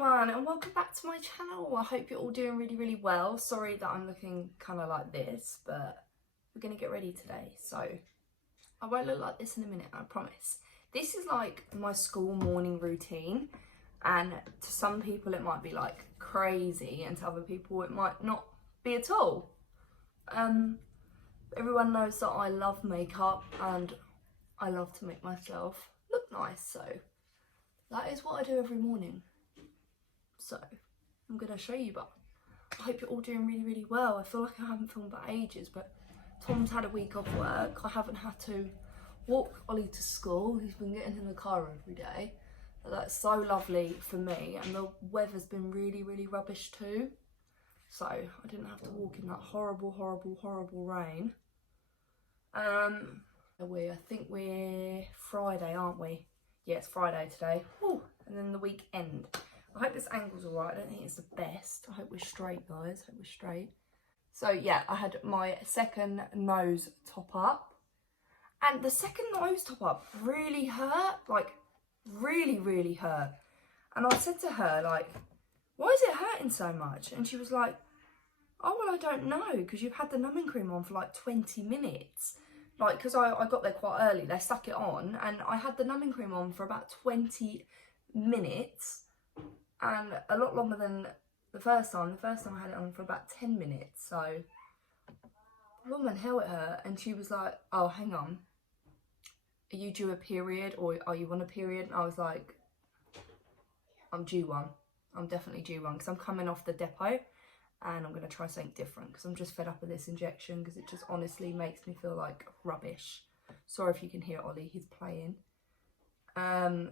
everyone and welcome back to my channel. I hope you're all doing really well. Sorry that I'm looking kind of like this, but we're gonna get ready today, so I won't look like this in a minute, I promise. This is like my school morning routine, and to some people it might be like crazy and to other people it might not be at all. Everyone knows that I love makeup and I love to make myself look nice, so that is what I do every morning. So I'm gonna show you, but I hope you're all doing really well. I feel like I haven't filmed for ages, but Tom's had a week off work. I haven't had to walk Ollie to school. He's been getting in the car every day. That's so lovely for me, and the weather's been really rubbish too. So I didn't have to walk in that horrible rain. I think we're Friday, aren't we? Yeah, it's Friday today. Woo. And then the weekend. I hope this angle's alright. I don't think it's the best. I hope we're straight, guys. I hope we're straight. So yeah, I had my second nose top up. And the second nose top up really hurt. Like, really hurt. And I said to her, like, why is it hurting so much? And she was like, oh, well, I don't know. Because you've had the numbing cream on for like 20 minutes. Like, because I got there quite early. They stuck it on. And I had the numbing cream on for about 20 minutes. And a lot longer than the first time. The first time I had it on for about 10 minutes. So, woman, hell it hurt. And she was like, oh, hang on. Are you due a period or are you on a period? And I was like, I'm due one. I'm definitely due one because I'm coming off the depot and I'm going to try something different because I'm just fed up with this injection because it just honestly makes me feel like rubbish. Sorry if you can hear Ollie, he's playing.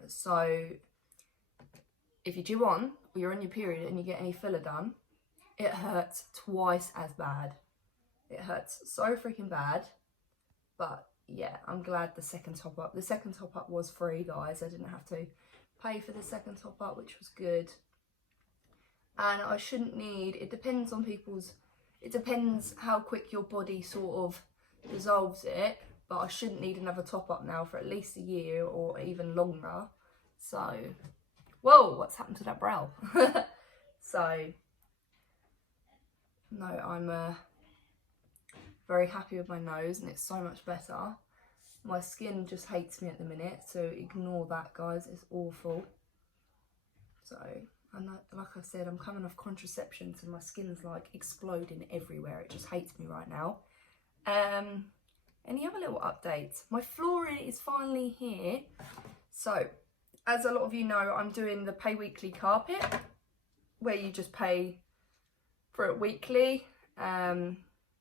So if you're due on or you're on your period and you get any filler done, it hurts twice as bad. It hurts so freaking bad. But yeah, I'm glad the second top up. The second top up was free, guys. I didn't have to pay for the second top up, which was good. And I shouldn't need, it depends on people's, it depends how quick your body sort of dissolves it. But I shouldn't need another top up now for at least a year or even longer. So, whoa, what's happened to that brow? So, no, I'm very happy with my nose and it's so much better. My skin just hates me at the minute, so ignore that, guys. It's awful. So, and like I said, I'm coming off contraception, so my skin's like exploding everywhere. It just hates me right now. Any other little updates? My flooring is finally here. So, as a lot of you know, I'm doing the pay weekly carpet, where you just pay for it weekly.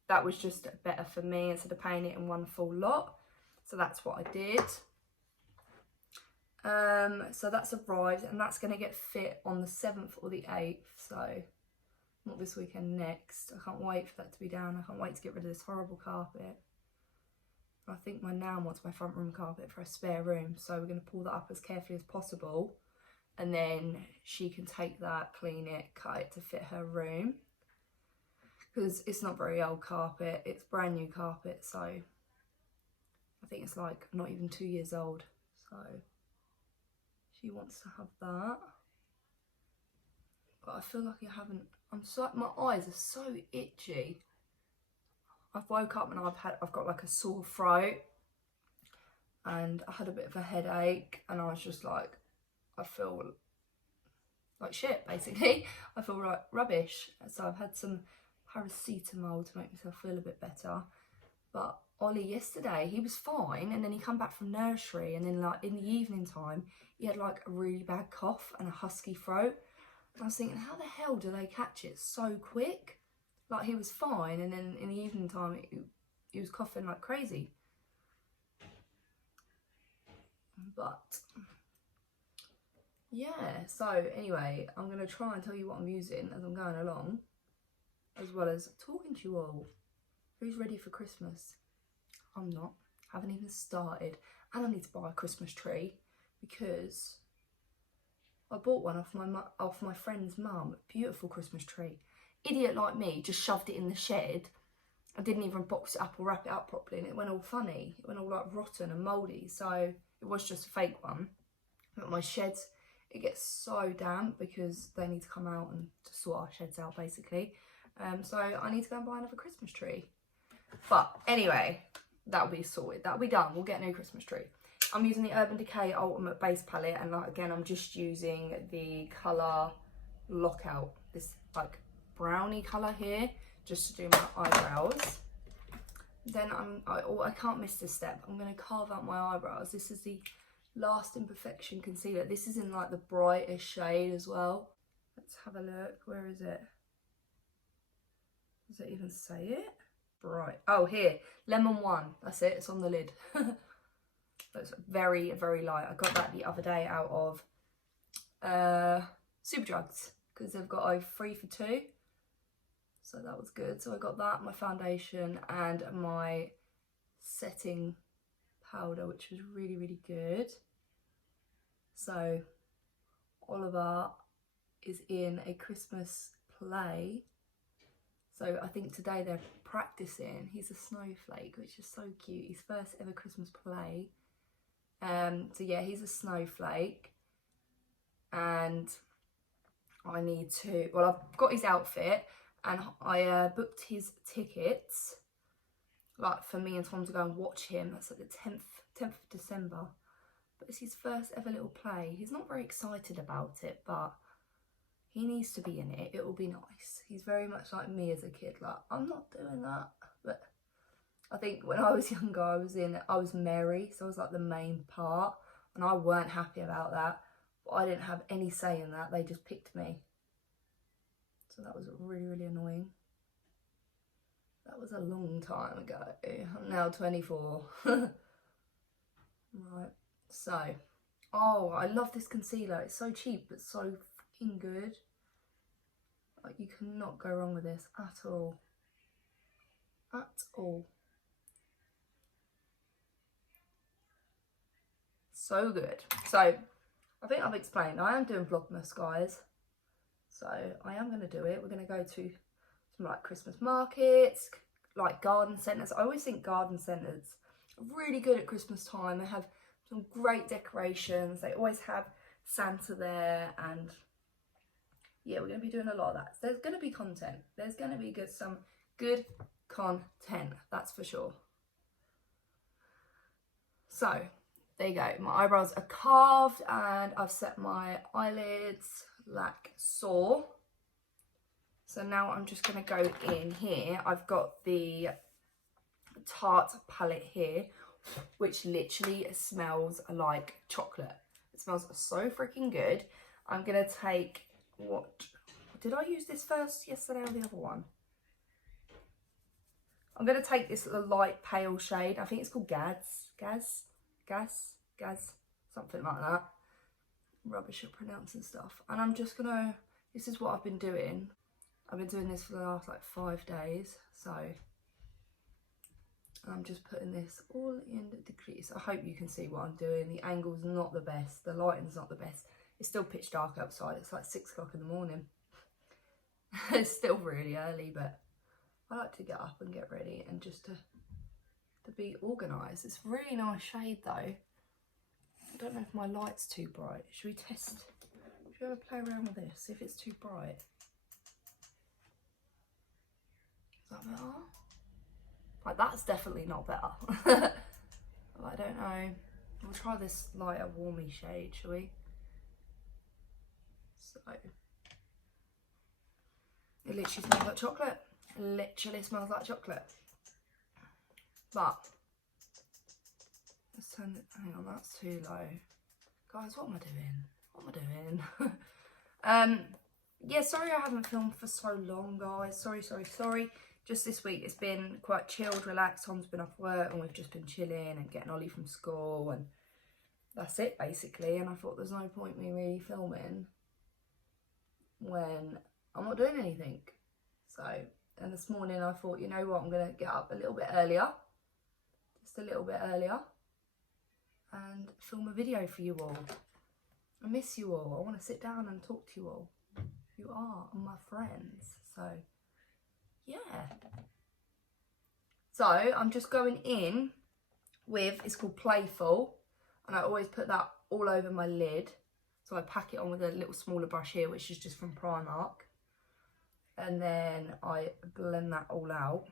That was just better for me instead of paying it in one full lot. So that's what I did. So that's arrived and that's going to get fit on the 7th or the 8th. So not this weekend, next. I can't wait for that to be down. I can't wait to get rid of this horrible carpet. I think my nan wants my front room carpet for a spare room. So we're going to pull that up as carefully as possible. And then she can take that, clean it, cut it to fit her room. Because it's not very old carpet, it's brand new carpet, so I think it's like not even 2 years old. So she wants to have that. But I feel like my eyes are so itchy. I've woke up and I've got like a sore throat and I had a bit of a headache and I was just like, I feel like shit basically. I feel like rubbish. So I've had some paracetamol to make myself feel a bit better. But Ollie yesterday, he was fine, and then he come back from nursery, and then like in the evening time he had like a really bad cough and a husky throat, and I was thinking, how the hell do they catch it so quick? Like, he was fine, and then in the evening time he was coughing like crazy. But yeah, so anyway, I'm gonna try and tell you what I'm using as I'm going along, as well as talking to you all. Who's ready for Christmas? I'm not. Haven't even started. And I need to buy a Christmas tree because I bought one off my friend's mum. Beautiful Christmas tree. Idiot like me just shoved it in the shed. I didn't even box it up or wrap it up properly, and it went all funny. It went all like rotten and mouldy. So it was just a fake one. But my shed it gets so damp because they need to come out and to sort our sheds out basically. So I need to go and buy another Christmas tree. But anyway, that'll be sorted. That'll be done. We'll get a new Christmas tree. I'm using the Urban Decay Ultimate Base Palette, and like again, I'm just using the colour Lockout, this like brownie colour here, just to do my eyebrows. Then I can't miss this step. I'm going to carve out my eyebrows. This is the Last Imperfection Concealer. This is in like the brightest shade as well. Let's have a look. Where is it? Does it even say it? Bright. Oh, here. Lemon 1. That's it. It's on the lid. It's very, very light. I got that the other day out of Superdrugs because they've got a 3 for 2. So that was good. So I got that, my foundation and my setting powder, which was really, really good. So Oliver is in a Christmas play. So I think today they're practicing. He's a snowflake, which is so cute. His first ever Christmas play. So yeah, he's a snowflake. And I need to, well, I've got his outfit and I booked his tickets, like for me and Tom to go and watch him. That's at the 10th of December. But it's his first ever little play. He's not very excited about it, but he needs to be in it. It will be nice. He's very much like me as a kid. Like, I'm not doing that. But I think when I was younger, I was Mary. So I was like the main part. And I weren't happy about that. But I didn't have any say in that. They just picked me. So that was really, really annoying. That was a long time ago. I'm now 24. Right. So, oh, I love this concealer. It's so cheap, but so fucking good. Like, you cannot go wrong with this at all. At all. So good. So, I think I've explained. I am doing Vlogmas, guys. So, I am going to do it. We're going to go to some, like, Christmas markets, like, garden centres. I always think garden centres are really good at Christmas time. They have some great decorations. They always have Santa there, and yeah, we're going to be doing a lot of that. So there's going to be content. There's going to be some good content, that's for sure. So there you go. My eyebrows are carved and I've set my eyelids like so. So now I'm just going to go in here. I've got the Tarte palette here, which literally smells like chocolate. It smells so freaking good. I'm going to take, what, did I use this first yesterday or the other one? I'm going to take this light pale shade. I think it's called Gaz, something like that. Rubbish at pronouncing stuff. And I'm just going to, this is what I've been doing. I've been doing this for the last like 5 days. So I'm just putting this all in the crease. I hope you can see what I'm doing. The angle's not the best. The lighting's not the best. It's still pitch dark outside. It's like 6 o'clock in the morning. It's still really early, but I like to get up and get ready and just to be organised. It's a really nice shade though. I don't know if my light's too bright. Should we test? Should we ever play around with this? See if it's too bright. Is that better? Like, that's definitely not better. I don't know. We'll try this lighter warmy shade, shall we? So, it literally smells like chocolate. It literally smells like chocolate. But, let's turn it, hang on, that's too low. Guys, what am I doing? What am I doing? Yeah, sorry I haven't filmed for so long, guys. Sorry. Just this week, it's been quite chilled, relaxed. Tom's been off work and we've just been chilling and getting Ollie from school, and that's it basically. And I thought there's no point me really filming when I'm not doing anything. So, and this morning I thought, you know what, I'm going to get up a little bit earlier, just a little bit earlier, and film a video for you all. I miss you all. I want to sit down and talk to you all. You are my friends. So yeah. So I'm just going in with, it's called Playful, and I always put that all over my lid So I pack it on with a little smaller brush here, which is just from Primark. And then I blend that all out.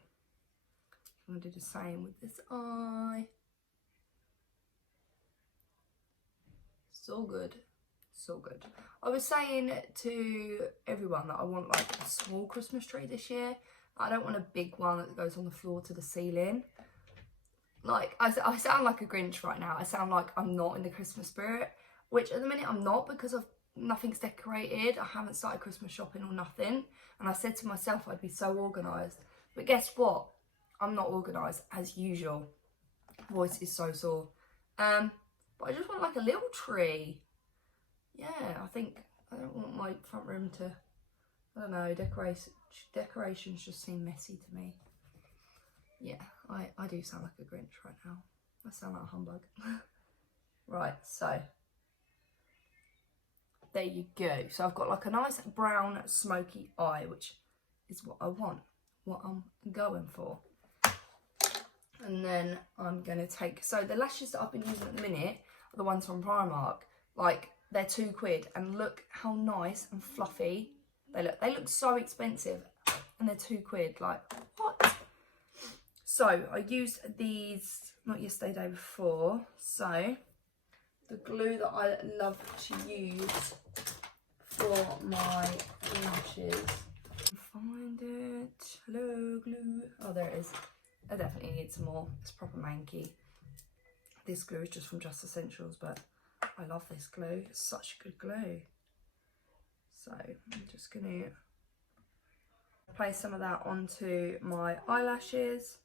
I'm going to do the same with this eye. So good. So good. I was saying to everyone that I want like a small Christmas tree this year. I don't want a big one that goes on the floor to the ceiling. Like, I sound like a Grinch right now. I sound like I'm not in the Christmas spirit, which at the minute I'm not, because nothing's decorated. I haven't started Christmas shopping or nothing. And I said to myself I'd be so organised. But guess what? I'm not organised as usual. Voice is so sore. But I just want like a little tree. Yeah, I don't want my front room to, I don't know, decorations just seem messy to me. Yeah, I do sound like a Grinch right now. I sound like a humbug. Right, so there you go. So I've got like a nice brown smoky eye, which is what I want, what I'm going for. And then I'm going to take, so the lashes that I've been using at the minute are the ones from Primark. Like, they're £2 and look how nice and fluffy they look. They look so expensive and they're £2. Like, what? So I used these, not yesterday, day before. So the glue that I love to use for my lashes. Find it. Hello, glue. Oh, there it is. I definitely need some more. It's proper manky. This glue is just from Just Essentials, but I love this glue. It's such a good glue. So I'm just going to place some of that onto my eyelashes.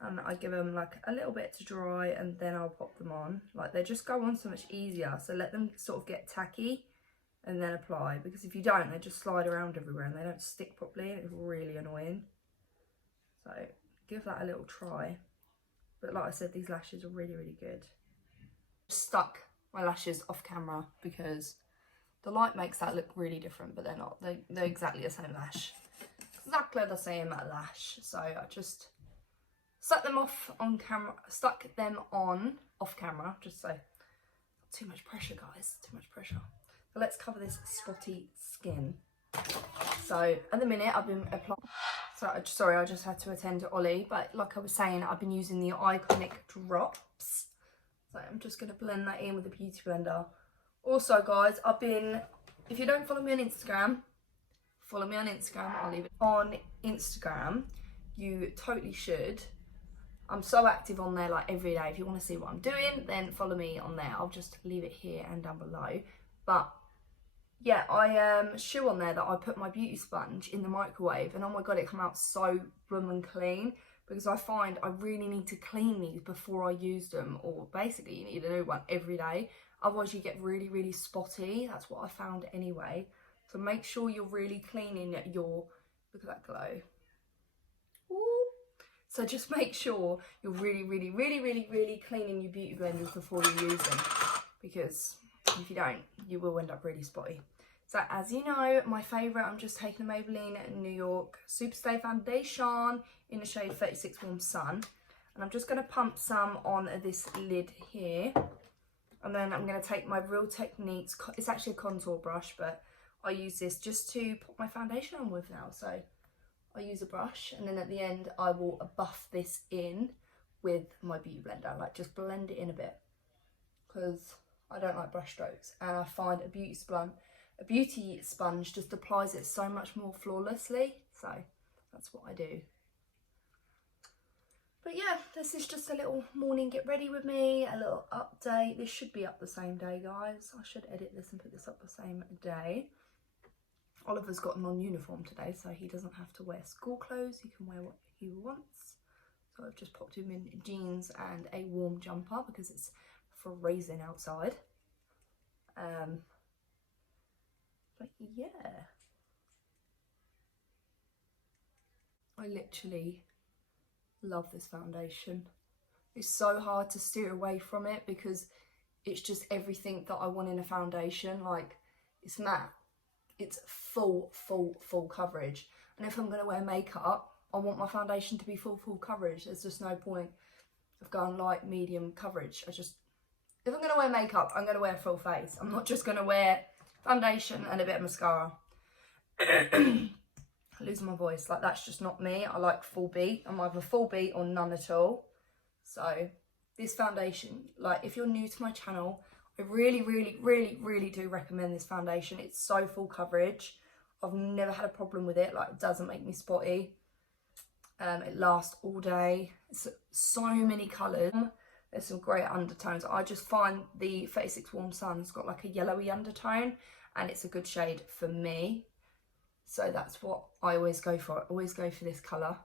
And I give them like a little bit to dry and then I'll pop them on. Like, they just go on so much easier. So let them sort of get tacky and then apply. Because if you don't, they just slide around everywhere and they don't stick properly. And it's really annoying. So give that a little try. But like I said, these lashes are really, really good. Stuck my lashes off camera because the light makes that look really different, but they're not. They're exactly the same lash. Exactly the same lash. So I just stuck them off on camera, stuck them on off camera, just so, too much pressure guys, too much pressure. So let's cover this spotty skin. So at the minute I've been applying, so sorry, I just had to attend to Ollie, but like I was saying, I've been using the Iconic drops. So I'm just going to blend that in with a beauty blender. Also guys, if you don't follow me on Instagram, follow me on Instagram, I'll leave it on Instagram. You totally should. I'm so active on there like every day. If you want to see what I'm doing, then follow me on there. I'll just leave it here and down below. But yeah, I shoe on there that I put my beauty sponge in the microwave, and oh my god, it came out so blooming clean, because I find I really need to clean these before I use them, or basically you need a new one every day. Otherwise you get really, really spotty. That's what I found anyway. So make sure you're really cleaning your, look at that glow. Ooh. So just make sure you're really, really, really, really, really cleaning your beauty blenders before you use them, because if you don't, you will end up really spotty. So as you know, my favourite, I'm just taking the Maybelline New York Superstay Foundation in the shade 36 Warm Sun. And I'm just going to pump some on this lid here. And then I'm going to take my Real Techniques, it's actually a contour brush, but I use this just to put my foundation on with now. So I use a brush, and then at the end I will buff this in with my beauty blender, like just blend it in a bit, because I don't like brush strokes, and I find a beauty sponge just applies it so much more flawlessly. So that's what I do. But yeah, this is just a little morning get ready with me, a little update. This should be up the same day, guys. I should edit this and put this up the same day. Oliver's got a non-uniform today, so he doesn't have to wear school clothes. He can wear what he wants. So I've just popped him in jeans and a warm jumper because it's freezing outside. But yeah, I literally love this foundation. It's so hard to steer away from it because it's just everything that I want in a foundation. Like, it's matte, it's full coverage, and if I'm going to wear makeup, I want my foundation to be full coverage. There's just no point of going light, medium coverage. if I'm going to wear makeup, I'm going to wear full face. I'm not just going to wear foundation and a bit of mascara. Losing my voice. Like, that's just not me. I like full beat. I'm either full beat or none at all. So this foundation, like, if you're new to my channel, I really, really, really, really do recommend this foundation. It's so full coverage. I've never had a problem with it. Like, it doesn't make me spotty. It lasts all day. It's so many colours. There's some great undertones. I just find the 36 Warm Sun's got like a yellowy undertone, and it's a good shade for me. So that's what I always go for. I always go for this colour.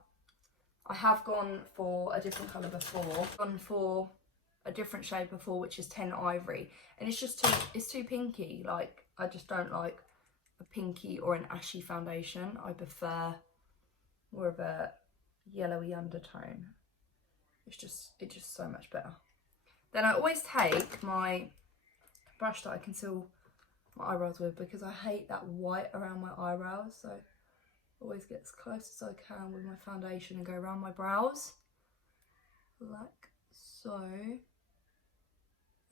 I have gone for a different colour before. Gone for a different shade before, which is 10 Ivory. And it's just too pinky. Like, I just don't like a pinky or an ashy foundation. I prefer more of a yellowy undertone. It's just so much better. Then I always take my brush that I conceal my eyebrows with, because I hate that white around my eyebrows. So I always get as close as I can with my foundation and go around my brows like so.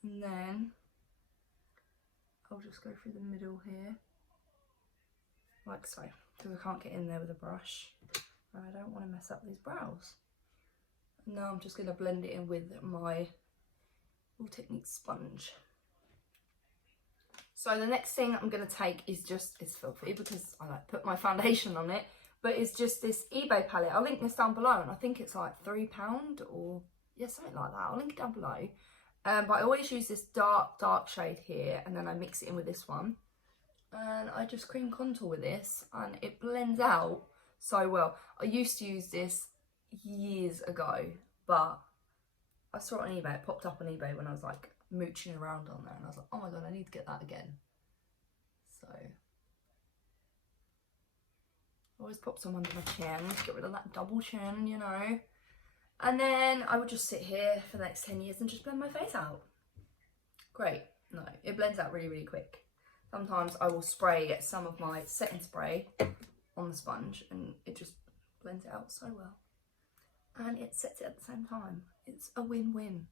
And then I'll just go through the middle here like so, because I can't get in there with a brush. I don't want to mess up these brows. And now I'm just going to blend it in with my All Technique sponge. So the next thing I'm going to take is just, it's filthy because I like put my foundation on it, but it's just this eBay palette. I'll link this down below, and I think it's like £3 or, yeah, something like that. I'll link it down below. But I always use this dark shade here, and then I mix it in with this one. And I just cream contour with this, and it blends out so well. I used to use this years ago, but I saw it on eBay. It popped up on eBay when I was like mooching around on there, and I was like, oh my god, I need to get that again. So I always pop some under my chin to get rid of that double chin, you know. And then I would just sit here for the next 10 years and just blend my face out. Great. No, it blends out really, really quick. Sometimes I will spray some of my setting spray on the sponge, and it just blends it out so well. And it sets it at the same time. It's a win-win.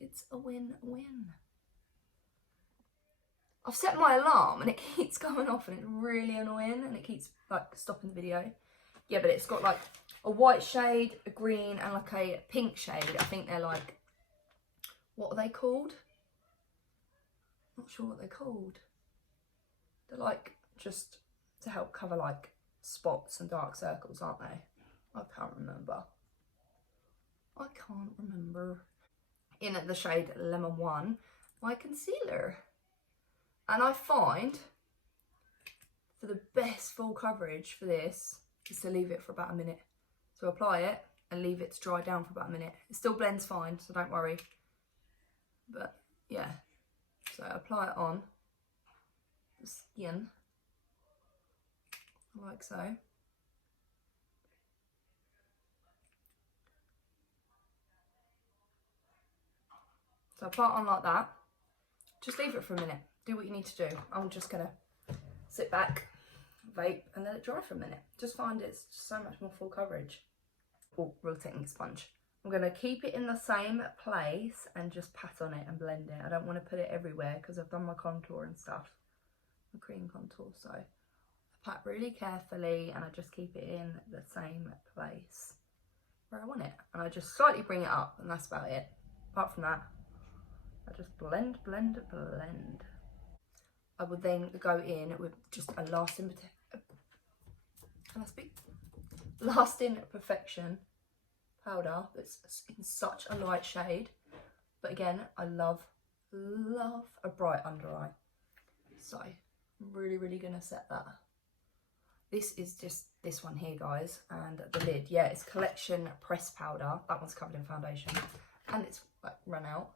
It's a win-win. I've set my alarm and it keeps going off, and it's really annoying, and it keeps like stopping the video. Yeah, but it's got like a white shade, a green, and like a pink shade. I think they're like, what are they called? Not sure what they're called. They're like just to help cover like spots and dark circles, aren't they? I can't remember. In the shade Lemon 1, my concealer. And I find for the best full coverage for this is to leave it for about a minute. So apply it and leave it to dry down for about a minute. It still blends fine, so don't worry. But yeah, so apply it on the skin like so. So apply it on like that. Just leave it for a minute. Do what you need to do. I'm just gonna sit back, vape, and let it dry for a minute. Just find it's so much more full coverage. Oh, Real Technique sponge. I'm gonna keep it in the same place and just pat on it and blend it. I don't want to put it everywhere because I've done my contour and stuff, my cream contour. So I pat really carefully and I just keep it in the same place where I want it. And I just slightly bring it up, and that's about it. Apart from that, I just blend, blend, blend. I would then go in with just a lasting perfection powder that's in such a light shade. But again, I love a bright under eye. So I'm really, really gonna set that. This is just this one here, guys, and the lid. Yeah, it's Collection Press Powder. That one's covered in foundation, and it's like run out.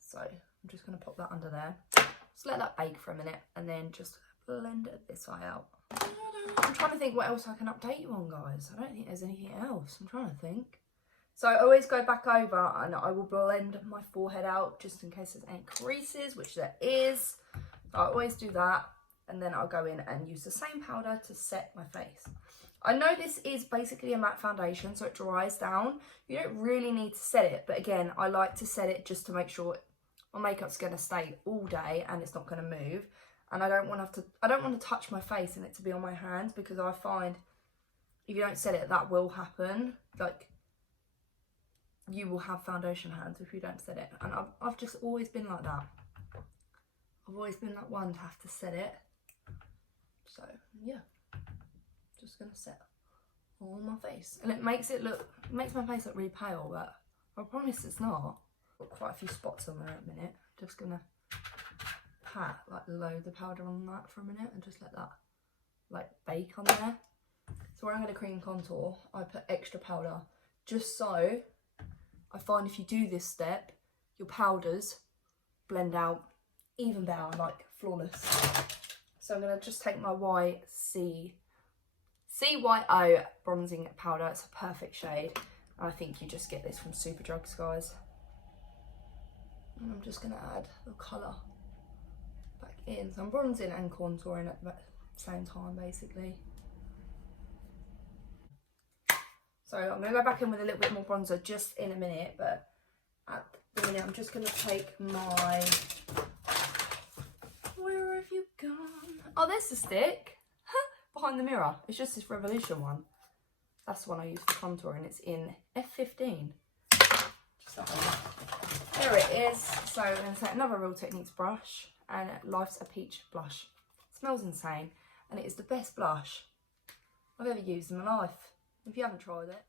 So I'm just going to pop that under there. Just let that bake for a minute, and then just blend this eye out. I'm trying to think what else I can update you on, guys. I don't think there's anything else. I'm trying to think. So I always go back over and I will blend my forehead out just in case there's any creases, which there is. So I always do that, and then I'll go in and use the same powder to set my face. I know this is basically a matte foundation, so it dries down. You don't really need to set it, but again, I like to set it just to make sure my makeup's going to stay all day and it's not going to move. And I don't want to touch my face and it to be on my hands, because I find if you don't set it, that will happen. Like, you will have foundation hands if you don't set it. And I've just always been like that. I've always been that one to have to set it. So, yeah. Just going to set on my face. And it makes my face look really pale, but I promise it's not. Got quite a few spots on there at a minute. Just going to pat, like, load the powder on that for a minute and just let that, like, bake on there. So where I'm going to cream contour, I put extra powder, just so I find if you do this step, your powders blend out even better, like flawless. So I'm going to just take my CYO bronzing powder. It's a perfect shade. I think you just get this from Superdrugs, guys. And I'm just going to add the colour back in. So I'm bronzing and contouring at the same time, basically. So I'm going to go back in with a little bit more bronzer just in a minute, but at the minute I'm just going to take my... Where have you gone? Oh, there's the stick. Behind the mirror. It's just this Revolution one. That's the one I use for contouring. It's in F15. Just that one. There it is. So I'm going to take another Real Techniques brush, and Life's a Peach blush. It smells insane, and it is the best blush I've ever used in my life. If you haven't tried it,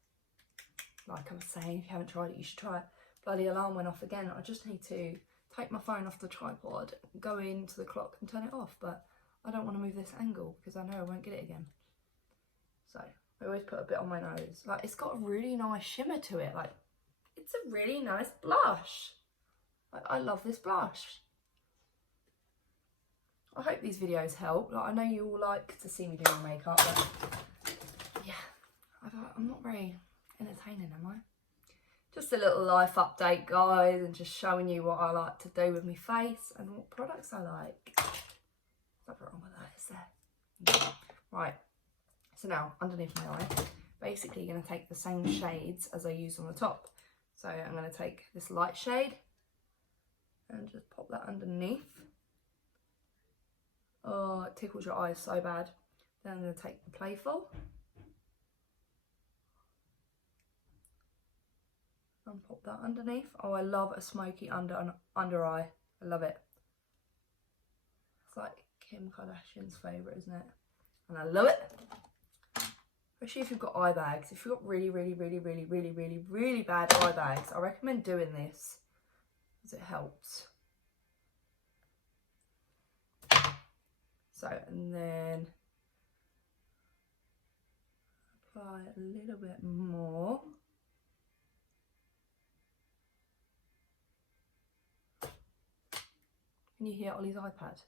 like I was saying, if you haven't tried it, you should try it. Bloody alarm went off again. I just need to take my phone off the tripod, go into the clock and turn it off, but I don't want to move this angle because I know I won't get it again. So I always put a bit on my nose. Like, it's got a really nice shimmer to it. Like, it's a really nice blush. Like, I love this blush. I hope these videos help. Like, I know you all like to see me doing makeup, but yeah, I'm not very entertaining, am I? Just a little life update, guys, and just showing you what I like to do with my face and what products I like. There's nothing wrong with that, is there? Yeah. Right, so now underneath my eye, basically going to take the same shades as I use on the top. So I'm going to take this light shade and just pop that underneath. Oh, it tickles your eyes so bad. Then I'm going to take the Playful and pop that underneath. Oh, I love a smoky under eye. I love it. It's like Kim Kardashian's favourite, isn't it? And I love it. Especially if you've got eye bags. If you've got really bad eye bags, I recommend doing this because it helps. So, and then apply a little bit more. Can you hear Ollie's iPad?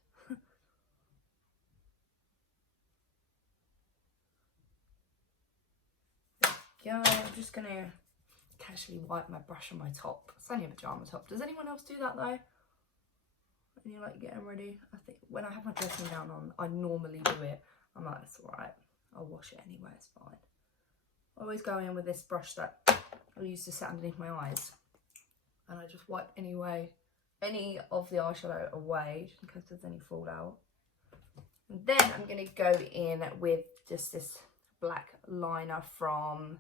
Yeah, I'm just going to casually wipe my brush on my top. It's only a pyjama top. Does anyone else do that though? When you're like getting ready? I think when I have my dressing gown on, I normally do it. I'm like, it's alright. I'll wash it anyway, it's fine. I always go in with this brush that I use to set underneath my eyes. And I just wipe any of the eyeshadow away, just in case there's any fallout. And then I'm going to go in with just this black liner from...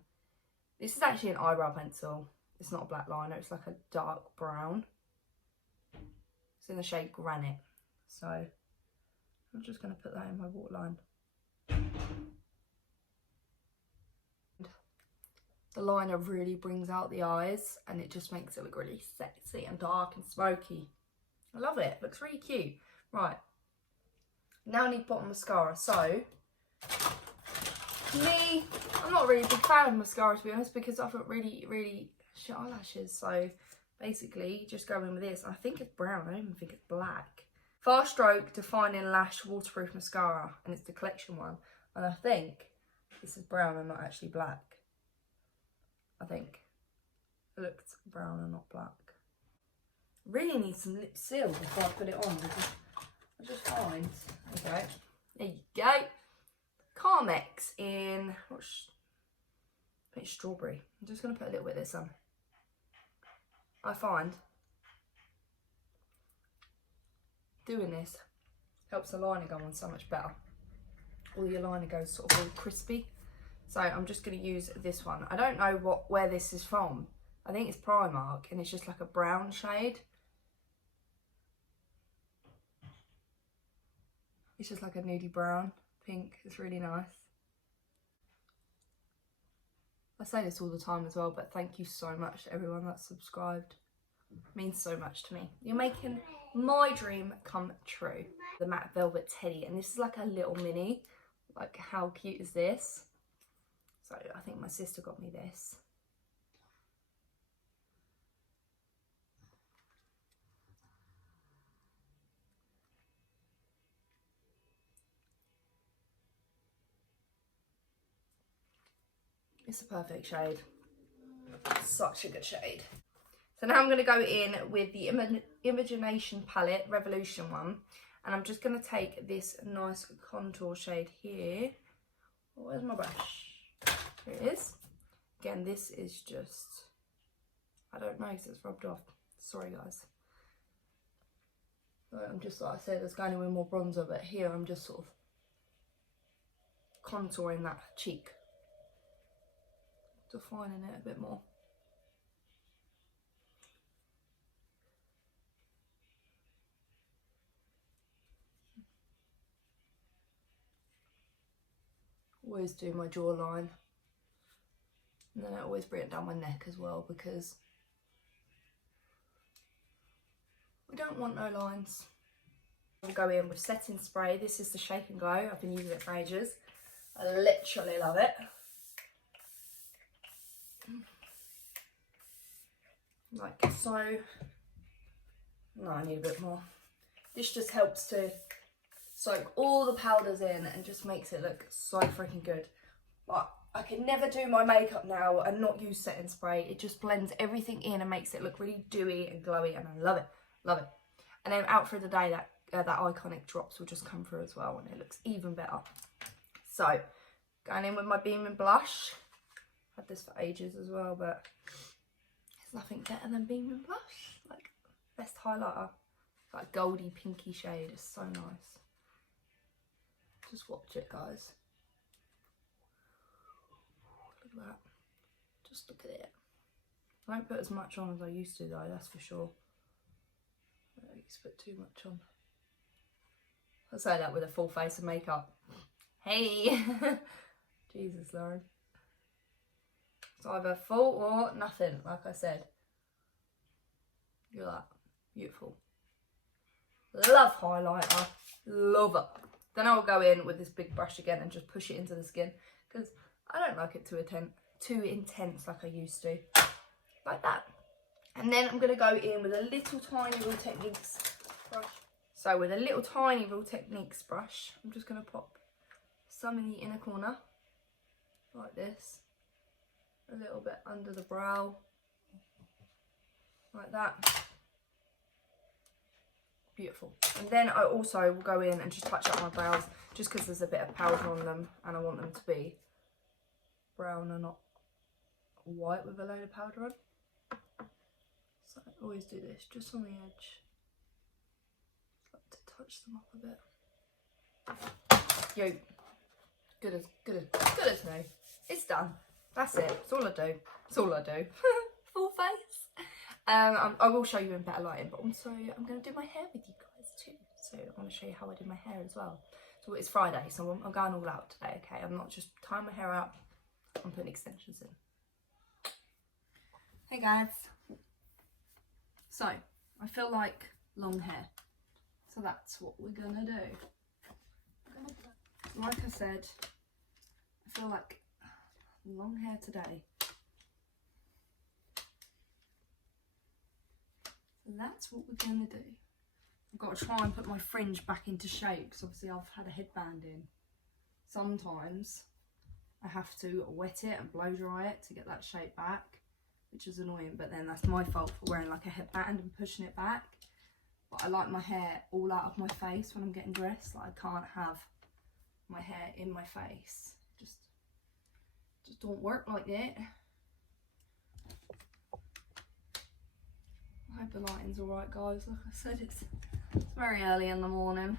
This is actually an eyebrow pencil. It's not a black liner, it's like a dark brown. It's in the shade Granite. So I'm just going to put that in my waterline. The liner really brings out the eyes and it just makes it look really sexy and dark and smoky. I love it. It looks really cute. Right. Now I need to put on mascara. So, I'm not really a big fan of mascara, to be honest, because I've got really shit eyelashes. So basically, just go in with this. I think it's brown. I don't even think it's black. Fast Stroke Defining Lash Waterproof Mascara. And it's the collection one. And I think this is brown and not actually black. I think it looks brown and not black. Really need some lip seal before I put it on, because I just find, okay, there you go. Carmex in, it's strawberry. I'm just going to put a little bit of this on. I find doing this helps the liner go on so much better. All your liner goes sort of all crispy. So I'm just going to use this one. I don't know where this is from. I think it's Primark, and it's just like a brown shade. It's just like a nudie brown, pink. It's really nice. I say this all the time as well, but thank you so much to everyone that's subscribed. It means so much to me. You're making my dream come true. The matte velvet teddy, and this is like a little mini. Like, how cute is this? So I think my sister got me this. It's a perfect shade. Such a good shade. So now I'm going to go in with the Imagination palette, Revolution one. And I'm just going to take this nice contour shade here. Where's my brush? Here it is. Again, this is just, I don't know because it's rubbed off. Sorry guys. I'm just, like I said, I was going in with more bronzer, but here I'm just sort of contouring that cheek. Defining it a bit more. Always do my jawline, and then I always bring it down my neck as well, because we don't want no lines. I'll go in with setting spray. This is the Shake and Go. I've been using it for ages. I literally love it. Like so. No, I need a bit more. This just helps to soak all the powders in and just makes it look so freaking good. Like, I can never do my makeup now and not use setting spray. It just blends everything in and makes it look really dewy and glowy, and I love it, love it. And then out for the day, that iconic drops will just come through as well, and it looks even better. So, going in with my Beaming blush. Had this for ages as well, but there's nothing better than Beaming blush. Like, best highlighter. Like goldy pinky shade. It's so nice. Just watch it, guys. Look at that. Just look at it. I don't put as much on as I used to though, that's for sure. I used to put too much on. I say that with a full face of makeup. Hey! Jesus, Lauren. It's either full or nothing, like I said. Look at that. Beautiful. Love highlighter. Love it. Then I'll go in with this big brush again and just push it into the skin, because I don't like it too intense like I used to. Like that. And then I'm going to go in with a little tiny Real Techniques brush. So with a little tiny Real Techniques brush, I'm just going to pop some in the inner corner, like this. A little bit under the brow, like that. Beautiful. And then I also will go in and just touch up my brows, just because there's a bit of powder on them and I want them to be brown and not white with a load of powder on. So I always do this just on the edge. Just like to touch them up a bit. Yo, good as new. It's done. That's it. That's all I do. That's all I do. Full face. I will show you in better lighting, but also I'm going to do my hair with you guys too. So I want to show you how I did my hair as well. So it's Friday, so I'm going all out today, okay? I'm not just tying my hair up, I'm putting extensions in. Hey guys. So, I feel like long hair. So that's what we're going to do. Like I said, I feel like long hair today. So that's what we're going to do. I've got to try and put my fringe back into shape, because obviously I've had a headband in. Sometimes I have to wet it and blow dry it to get that shape back, which is annoying, but then that's my fault for wearing like a headband and pushing it back. But I like my hair all out of my face when I'm getting dressed. Like, I can't have my hair in my face. Just don't work like that. I hope the lighting's alright, guys. Like I said, it's It's very early in the morning.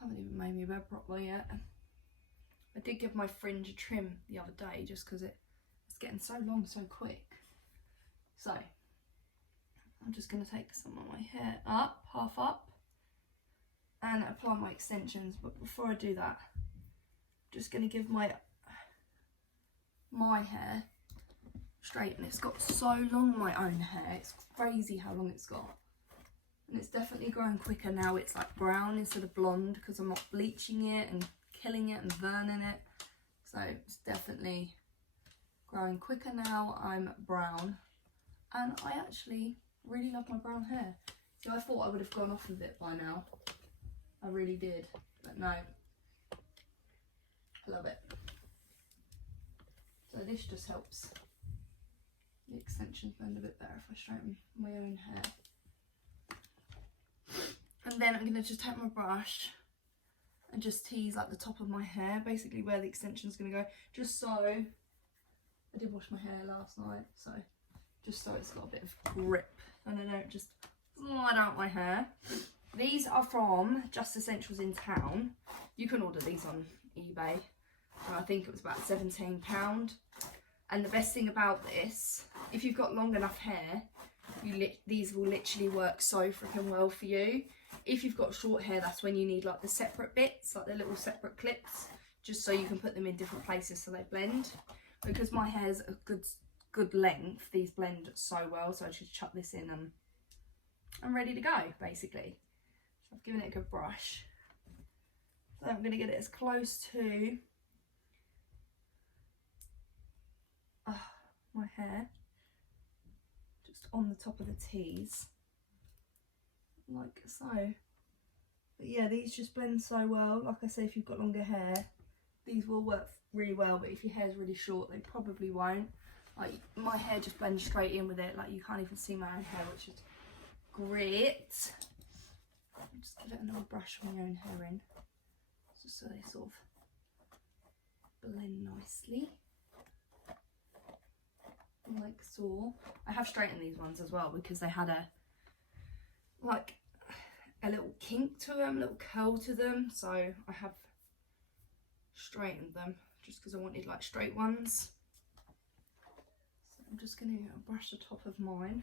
I haven't even made my bed properly yet. I did give my fringe a trim the other day just because it's getting so long so quick. So I'm just going to take some of my hair up, half up, and apply my extensions. But before I do that, I'm just going to give my hair straight. And it's got so long, my own hair. It's crazy how long it's got. And it's definitely growing quicker now. It's like brown instead of blonde because I'm not bleaching it and killing it and burning it. So it's definitely growing quicker now. I'm brown. And I actually really love my brown hair. See, I thought I would have gone off with it by now. I really did. But no. I love it. So this just helps the extensions blend a bit better if I straighten my own hair. And then I'm going to just take my brush and just tease like the top of my hair, basically where the extension's going to go, just so, I did wash my hair last night, so just so it's got a bit of grip and I don't just slide out my hair. These are from Just Essentials in Town. You can order these on eBay. I think it was about £17. And the best thing about this, if you've got long enough hair, these will literally work so freaking well for you. If you've got short hair, that's when you need like the separate bits, like the little separate clips, just so you can put them in different places so they blend. Because my hair's a good length, these blend so well, so I just chuck this in and I'm ready to go, basically. So I've given it a good brush. So I'm going to get it as close to my hair, just on the top of the T's, like so. But yeah, these just blend so well. Like I say, if you've got longer hair, these will work really well, but if your hair's really short, they probably won't. Like, my hair just blends straight in with it, like you can't even see my own hair, which is great. I'll just give it another brush of my own hair in, just so they sort of blend nicely. Like so. I have straightened these ones as well because they had a little kink to them, a little curl to them, so I have straightened them just because I wanted like straight ones. So I'm just going to brush the top of mine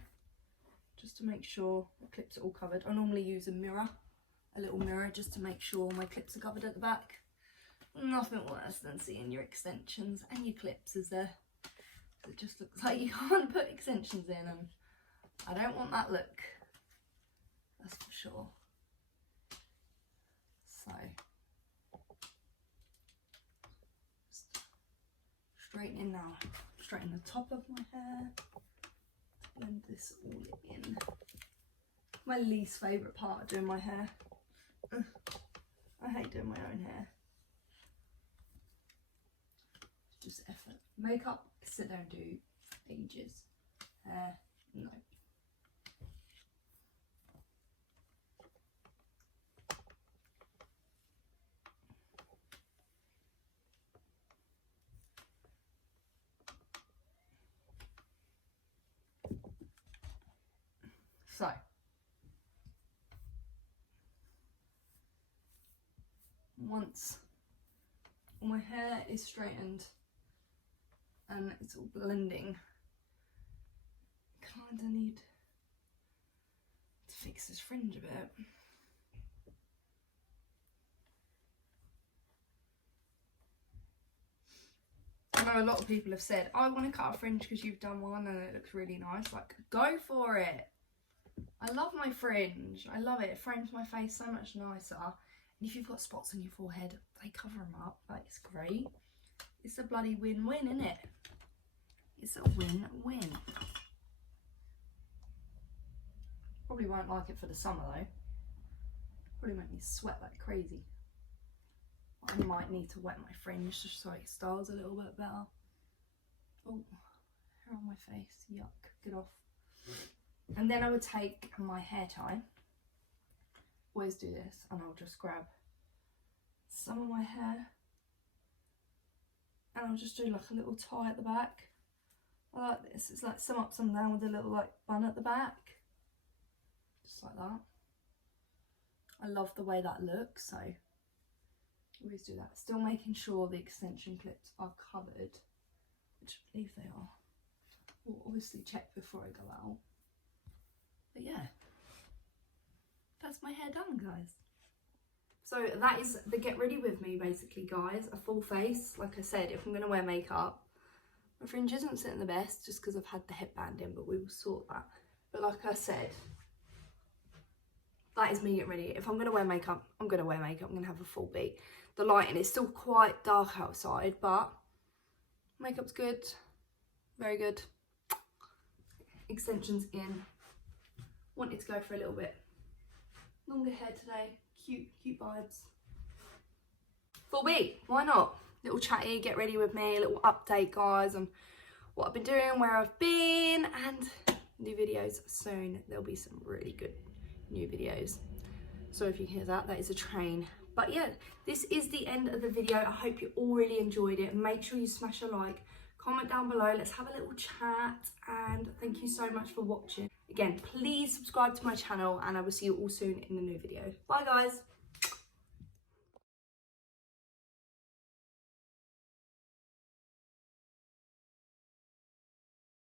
just to make sure the clips are all covered. I normally use a little mirror just to make sure my clips are covered at the back. Nothing worse than seeing your extensions and your clips is there. It just looks like you can't put extensions in, and I don't want that look, that's for sure. So just straighten in now, straighten the top of my hair, blend this all in. My least favourite part of doing my hair. I hate doing my own hair. Just effort. Makeup, sit down, do ages. Hair, no. So, once my hair is straightened and it's all blending, kind of need to fix this fringe a bit. I know a lot of people have said, I want to cut a fringe because you've done one and it looks really nice. Like, go for it. I love my fringe. I love it. It frames my face so much nicer. And if you've got spots on your forehead, they cover them up. Like, it's great. It's a bloody win-win, isn't it? It's a win-win. Probably won't like it for the summer though. Probably make me sweat like crazy. I might need to wet my fringe just so it styles a little bit better. Oh, hair on my face. Yuck. Get off. And then I would take my hair tie. Always do this, and I'll just grab some of my hair and I'll just do like a little tie at the back. I like this. It's like some up, some down with a little like bun at the back. Just like that. I love the way that looks, so always do that. Still making sure the extension clips are covered, which I believe they are. We'll obviously check before I go out. But yeah, that's my hair done, guys. So that is the get ready with me, basically, guys. A full face. Like I said, if I'm going to wear makeup, my fringe isn't sitting the best just because I've had the headband in, but we will sort that. But like I said, that is me getting ready. If I'm going to wear makeup, I'm going to wear makeup. I'm going to have a full beat. The lighting is still quite dark outside, but makeup's good. Very good. Extensions in. Wanted to go for a little bit longer hair today. Cute vibes. Full beat, why not? Little chatty, get ready with me, a little update, guys, on what I've been doing, where I've been, and new videos soon. There'll be some really good new videos. So if you hear that, that is a train. But yeah, this is the end of the video. I hope you all really enjoyed it. Make sure you smash a like, comment down below, let's have a little chat, and thank you so much for watching. Again, please subscribe to my channel, and I will see you all soon in a new video. Bye, guys.